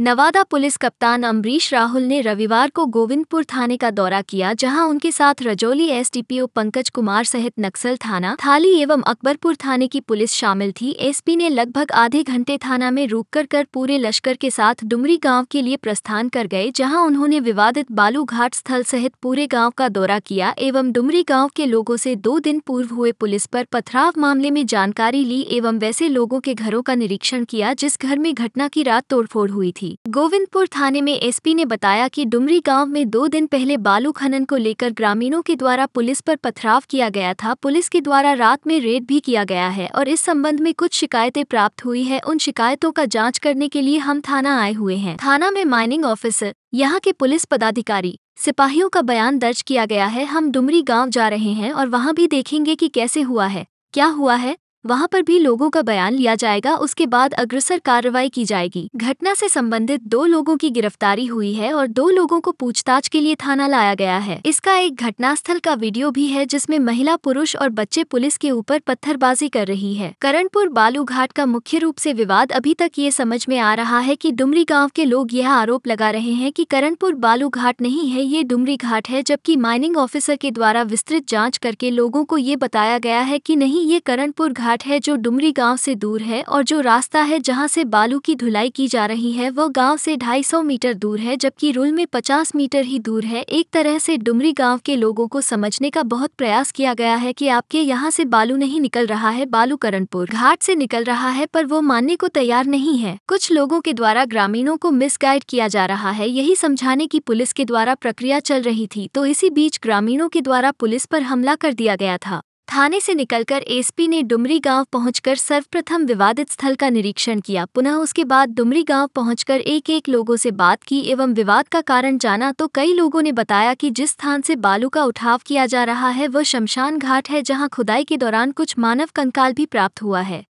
Nawada police कप्तान अमरीश राहुल ने रविवार को गोविंदपुर थाने का दौरा किया, जहां उनके साथ रजौली एसडीपीओ पंकज कुमार सहित नक्सल थाना, थाली एवं अकबरपुर थाने की पुलिस शामिल थी। एसपी ने लगभग आधे घंटे थाना में रुककर पूरे लश्कर के साथ डुमरी गांव के लिए प्रस्थान कर गए, जहां उन्होंने विवादित बालू घाट स्थल सहित पूरे गाँव का दौरा किया एवं डुमरी गाँव के लोगों से 2 दिन पूर्व हुए पुलिस पर पथराव मामले में जानकारी ली एवं वैसे लोगों के घरों का निरीक्षण किया जिस घर में घटना की रात तोड़फोड़ हुई थी। गोविंदपुर थाने में एसपी ने बताया कि डुमरी गांव में 2 दिन पहले बालू खनन को लेकर ग्रामीणों के द्वारा पुलिस पर पथराव किया गया था। पुलिस के द्वारा रात में रेड भी किया गया है और इस संबंध में कुछ शिकायतें प्राप्त हुई है। उन शिकायतों का जांच करने के लिए हम थाना आए हुए हैं। थाना में माइनिंग ऑफिसर, यहाँ के पुलिस पदाधिकारी, सिपाहियों का बयान दर्ज किया गया है। हम डुमरी गाँव जा रहे हैं और वहाँ भी देखेंगे कि कैसे हुआ है, क्या हुआ है, वहां पर भी लोगों का बयान लिया जाएगा। उसके बाद अग्रसर कार्रवाई की जाएगी। घटना से संबंधित 2 लोगों की गिरफ्तारी हुई है और 2 लोगों को पूछताछ के लिए थाना लाया गया है। इसका एक घटनास्थल का वीडियो भी है जिसमें महिला, पुरुष और बच्चे पुलिस के ऊपर पत्थरबाजी कर रही है। करणपुर बालू घाट का मुख्य रूप से विवाद अभी तक ये समझ में आ रहा है कि डुमरी गाँव के लोग यह आरोप लगा रहे हैं कि करणपुर बालू घाट नहीं है, ये डुमरी घाट है, जबकि माइनिंग ऑफिसर के द्वारा विस्तृत जाँच करके लोगों को ये बताया गया है कि नहीं, ये करणपुर घाट है जो डुमरी गांव से दूर है और जो रास्ता है जहां से बालू की ढुलाई की जा रही है वो गांव से 250 मीटर दूर है, जबकि रूल में 50 मीटर ही दूर है। एक तरह से डुमरी गांव के लोगों को समझने का बहुत प्रयास किया गया है कि आपके यहां से बालू नहीं निकल रहा है, बालू करणपुर घाट से निकल रहा है, पर वो मानने को तैयार नहीं है। कुछ लोगों के द्वारा ग्रामीणों को मिसगाइड किया जा रहा है, यही समझाने की पुलिस के द्वारा प्रक्रिया चल रही थी, तो इसी बीच ग्रामीणों के द्वारा पुलिस पर हमला कर दिया गया था। थाने से निकलकर एसपी ने डुमरी गांव पहुंचकर सर्वप्रथम विवादित स्थल का निरीक्षण किया। पुनः उसके बाद डुमरी गांव पहुंचकर एक लोगों से बात की एवं विवाद का कारण जाना, तो कई लोगों ने बताया कि जिस स्थान से बालू का उठाव किया जा रहा है वह शमशान घाट है, जहां खुदाई के दौरान कुछ मानव कंकाल भी प्राप्त हुआ है।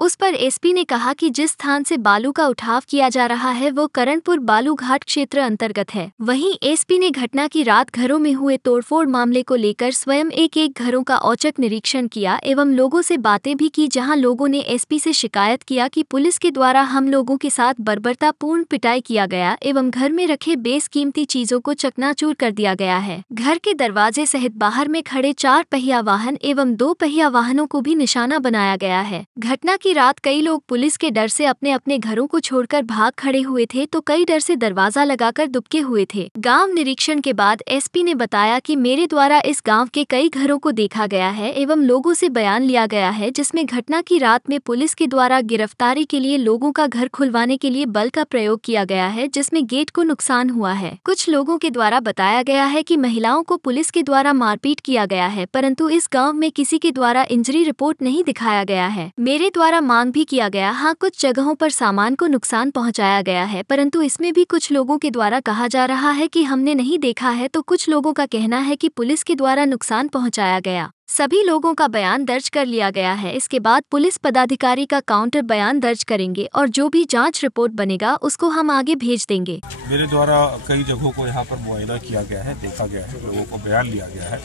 उस पर एसपी ने कहा कि जिस स्थान से बालू का उठाव किया जा रहा है वो करणपुर बालू घाट क्षेत्र अंतर्गत है। वहीं एसपी ने घटना की रात घरों में हुए तोड़फोड़ मामले को लेकर स्वयं एक घरों का औचक निरीक्षण किया एवं लोगों से बातें भी की, जहां लोगों ने एसपी से शिकायत किया कि पुलिस के द्वारा हम लोगों के साथ बर्बरतापूर्ण पिटाई किया गया एवं घर में रखे बेसकीमती चीजों को चकनाचूर कर दिया गया है। घर के दरवाजे सहित बाहर में खड़े 4 पहिया वाहन एवं 2 पहिया वाहनों को भी निशाना बनाया गया है। घटना की रात कई लोग पुलिस के डर से अपने अपने घरों को छोड़कर भाग खड़े हुए थे, तो कई डर से दरवाजा लगाकर दुबके हुए थे। गांव निरीक्षण के बाद एसपी ने बताया कि मेरे द्वारा इस गांव के कई घरों को देखा गया है एवं लोगों से बयान लिया गया है, जिसमें घटना की रात में पुलिस के द्वारा गिरफ्तारी के लिए लोगों का घर खुलवाने के लिए बल का प्रयोग किया गया है, जिसमें गेट को नुकसान हुआ है। कुछ लोगों के द्वारा बताया गया है कि महिलाओं को पुलिस के द्वारा मारपीट किया गया है, परंतु इस गाँव में किसी के द्वारा इंजरी रिपोर्ट नहीं दिखाया गया है। मेरे द्वारा मांग भी किया गया, हाँ कुछ जगहों पर सामान को नुकसान पहुंचाया गया है, परंतु इसमें भी कुछ लोगों के द्वारा कहा जा रहा है कि हमने नहीं देखा है, तो कुछ लोगों का कहना है कि पुलिस के द्वारा नुकसान पहुंचाया गया। सभी लोगों का बयान दर्ज कर लिया गया है। इसके बाद पुलिस पदाधिकारी का काउंटर बयान दर्ज करेंगे और जो भी जांच रिपोर्ट बनेगा उसको हम आगे भेज देंगे। मेरे द्वारा कई जगहों को यहाँ पर मुआयना किया गया है, देखा गया है, लोगों को बयान लिया गया है,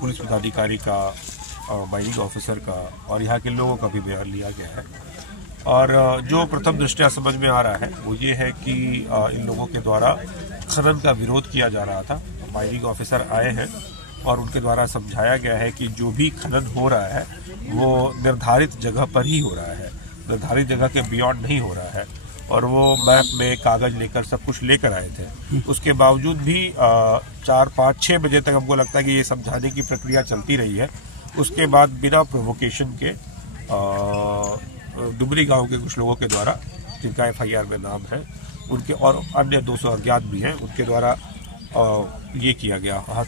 पुलिस पदाधिकारी का, माइनिंग ऑफिसर का और यहाँ के लोगों का भी बयान लिया गया है। और जो प्रथम दृष्टया समझ में आ रहा है वो ये है कि इन लोगों के द्वारा खनन का विरोध किया जा रहा था। माइनिंग ऑफिसर आए हैं और उनके द्वारा समझाया गया है कि जो भी खनन हो रहा है वो निर्धारित जगह पर ही हो रहा है, निर्धारित जगह के बियॉन्ड नहीं हो रहा है। और वो मैप में कागज लेकर सब कुछ लेकर आए थे। उसके बावजूद भी 4, 5, 6 बजे तक हमको लगता है कि ये समझाने की प्रक्रिया चलती रही है। उसके बाद बिना प्रोवोकेशन के डुमरी गांव के कुछ लोगों के द्वारा, जिनका एफआईआर में नाम है, उनके और अन्य 200 अज्ञात भी हैं, उनके द्वारा ये किया गया,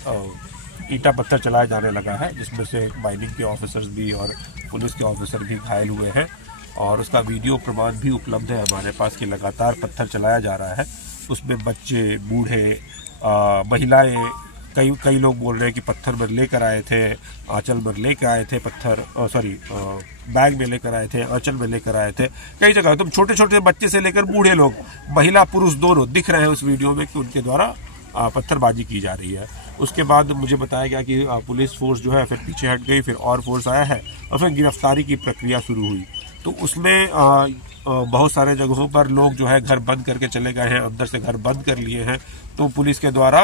ईंटा पत्थर चलाया जाने लगा है, जिसमें से माइनिंग के ऑफिसर्स भी और पुलिस के ऑफिसर भी घायल हुए हैं। और उसका वीडियो प्रमाण भी उपलब्ध है हमारे पास कि लगातार पत्थर चलाया जा रहा है। उसमें बच्चे, बूढ़े, महिलाएं, कई लोग बोल रहे हैं कि पत्थर में लेकर आए थे, आंचल में लेकर आए थे पत्थर, बैग में लेकर आए थे, आंचल में लेकर आए थे। कई जगह तुम छोटे छोटे बच्चे से लेकर बूढ़े लोग, महिला पुरुष दोनों दिख रहे हैं उस वीडियो में कि उनके द्वारा पत्थरबाजी की जा रही है। उसके बाद मुझे बताया गया कि पुलिस फोर्स जो है फिर पीछे हट गई, फिर और फोर्स आया है और फिर गिरफ्तारी की प्रक्रिया शुरू हुई। तो उसमें बहुत सारे जगहों पर लोग जो है घर बंद करके चले गए हैं, अंदर से घर बंद कर लिए हैं। तो पुलिस के द्वारा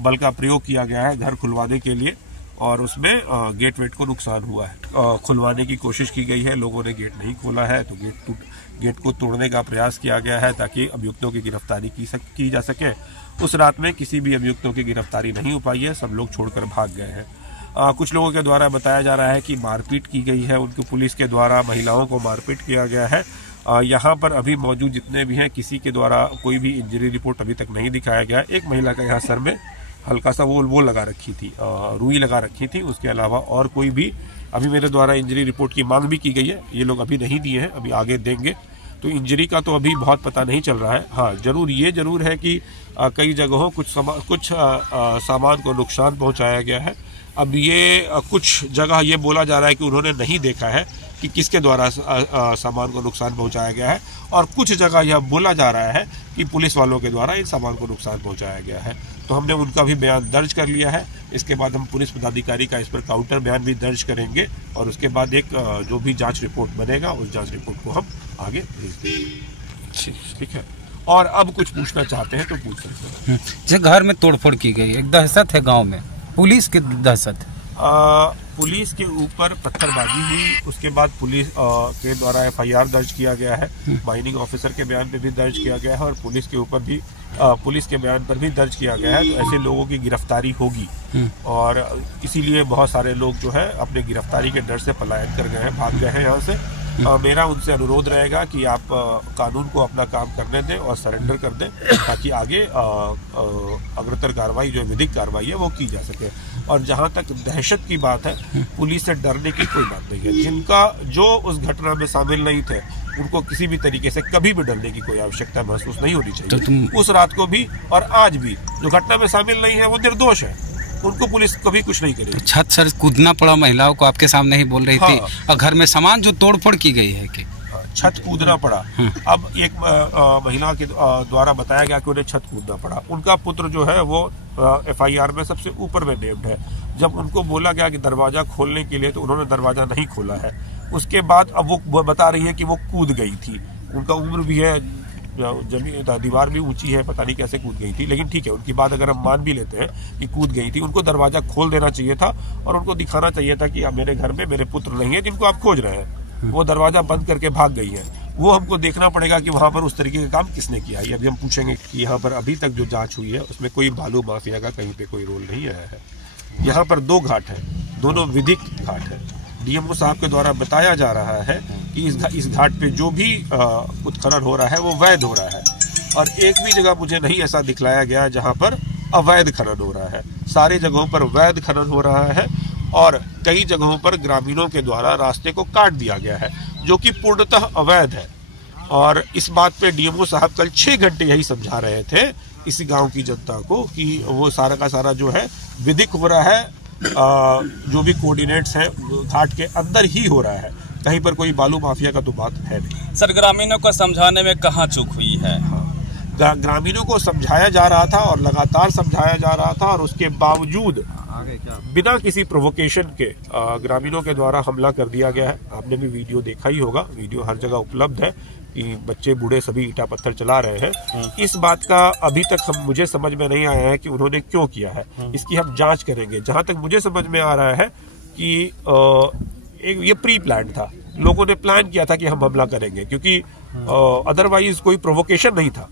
बल का प्रयोग किया गया है घर खुलवाने के लिए, और उसमें गेट वेट को नुकसान हुआ है। खुलवाने की कोशिश की गई है, लोगों ने गेट नहीं खोला है, तो गेट को तोड़ने का प्रयास किया गया है ताकि अभियुक्तों की गिरफ्तारी की जा सके। उस रात में किसी भी अभियुक्तों की गिरफ्तारी नहीं हो पाई है, सब लोग छोड़कर भाग गए हैं। कुछ लोगों के द्वारा बताया जा रहा है कि मारपीट की गई है, उनको पुलिस के द्वारा महिलाओं को मारपीट किया गया है। यहाँ पर अभी मौजूद जितने भी हैं, किसी के द्वारा कोई भी इंजरी रिपोर्ट अभी तक नहीं दिखाया गया। एक महिला का यहाँ सर में हल्का सा वो लगा रखी थी, रुई लगा रखी थी, उसके अलावा और कोई भी अभी मेरे द्वारा इंजरी रिपोर्ट की मांग भी की गई है, ये लोग अभी नहीं दिए हैं, अभी आगे देंगे। तो इंजरी का तो अभी बहुत पता नहीं चल रहा है। हाँ, ये जरूर है कि कई जगहों कुछ सामान को नुकसान पहुंचाया गया है। अब ये कुछ जगह ये बोला जा रहा है कि उन्होंने नहीं देखा है कि किसके द्वारा सामान को नुकसान पहुंचाया गया है, और कुछ जगह यह बोला जा रहा है कि पुलिस वालों के द्वारा इन सामान को नुकसान पहुंचाया गया है। तो हमने उनका भी बयान दर्ज कर लिया है। इसके बाद हम पुलिस पदाधिकारी का इस पर काउंटर बयान भी दर्ज करेंगे, और उसके बाद एक जो भी जांच रिपोर्ट बनेगा उस जांच रिपोर्ट को हम आगे भेज देंगे। ठीक है। और अब कुछ पूछना चाहते हैं तो पूछ सकते हैं। जैसे घर में तोड़फोड़ की गई, एक दहशत है गाँव में, पुलिस की दहशत है। पुलिस के ऊपर पत्थरबाजी हुई, उसके बाद पुलिस के द्वारा FIR दर्ज किया गया है, माइनिंग ऑफिसर के बयान पे भी दर्ज किया गया है, और पुलिस के ऊपर भी पुलिस के बयान पर भी दर्ज किया गया है। तो ऐसे लोगों की गिरफ्तारी होगी, और इसीलिए बहुत सारे लोग जो है अपने गिरफ्तारी के डर से पलायन कर गए हैं, भाग गए हैं यहाँ से। मेरा उनसे अनुरोध रहेगा कि आप कानून को अपना काम करने दें और सरेंडर कर दें, ताकि आगे अग्रतर कार्रवाई जो विधिक कार्रवाई है वो की जा सके। और जहां तक दहशत की बात है, पुलिस से डरने की कोई बात नहीं है। जो उस घटना में शामिल नहीं थे, उनको किसी भी तरीके से कभी भी डरने की कोई आवश्यकता महसूस नहीं होनी चाहिए। उस रात को भी और आज भी जो घटना में शामिल नहीं है वो निर्दोष है, उनको पुलिस कभी कुछ नहीं करेगी। छत से कूदना पड़ा महिलाओं को, आपके सामने ही बोल रही थी। और घर में सामान जो तोड़फोड़ की गई है कि छत कूदना पड़ा। अब एक महिला के द्वारा बताया गया कि उन्हें छत कूदना पड़ा। उनका पुत्र जो है वो FIR में सबसे ऊपर में नेम्ड है। जब उनको बोला गया कि दरवाजा खोलने के लिए, तो उन्होंने दरवाजा नहीं खोला है। उसके बाद अब वो बता रही है कि वो कूद गई थी। उनका उम्र भी है, जमीन दीवार भी ऊंची है, पता नहीं कैसे कूद गई थी, लेकिन ठीक है, उनकी बात अगर हम मान भी लेते हैं कि कूद गई थी, उनको दरवाजा खोल देना चाहिए था, और उनको दिखाना चाहिए था कि अब मेरे घर में मेरे पुत्र नहीं है जिनको आप खोज रहे हैं। वो दरवाजा बंद करके भाग गई है। वो हमको देखना पड़ेगा कि वहां पर उस तरीके का काम किसने किया है। अभी हम पूछेंगे कि यहाँ पर अभी तक जो जांच हुई है उसमें कोई बालू माफिया का कहीं पे कोई रोल नहीं आया है। यहाँ पर 2 घाट है, दोनों विधिक घाट है। DMO साहब के द्वारा बताया जा रहा है कि इस घाट पे जो भी उत्खनन हो रहा है वो वैध हो रहा है, और एक भी जगह मुझे नहीं ऐसा दिखलाया गया जहाँ पर अवैध खनन हो रहा है। सारे जगहों पर वैध खनन हो रहा है, और कई जगहों पर ग्रामीणों के द्वारा रास्ते को काट दिया गया है, जो कि पूर्णतः अवैध है। और इस बात पे DMO साहब कल 6 घंटे यही समझा रहे थे इस गांव की जनता को कि वो सारा का सारा जो है विधिक हो रहा है, जो भी कोऑर्डिनेट्स हैं घाट के अंदर ही हो रहा है, कहीं पर कोई बालू माफिया का तो बात है नहीं। सर, ग्रामीणों को समझाने में कहाँ चूक हुई है? ग्रामीणों को समझाया जा रहा था और लगातार समझाया जा रहा था, और उसके बावजूद बिना किसी प्रोवोकेशन के ग्रामीणों के द्वारा हमला कर दिया गया है। आपने भी वीडियो देखा ही होगा, वीडियो हर जगह उपलब्ध है कि बच्चे बूढ़े सभी ईंटा पत्थर चला रहे हैं। इस बात का अभी तक मुझे समझ में नहीं आया है कि उन्होंने क्यों किया है। इसकी हम जांच करेंगे। जहां तक मुझे समझ में आ रहा है कि ये प्री प्लान था, लोगों ने प्लान किया था कि हम हमला करेंगे, क्योंकि अदरवाइज कोई प्रोवोकेशन नहीं था।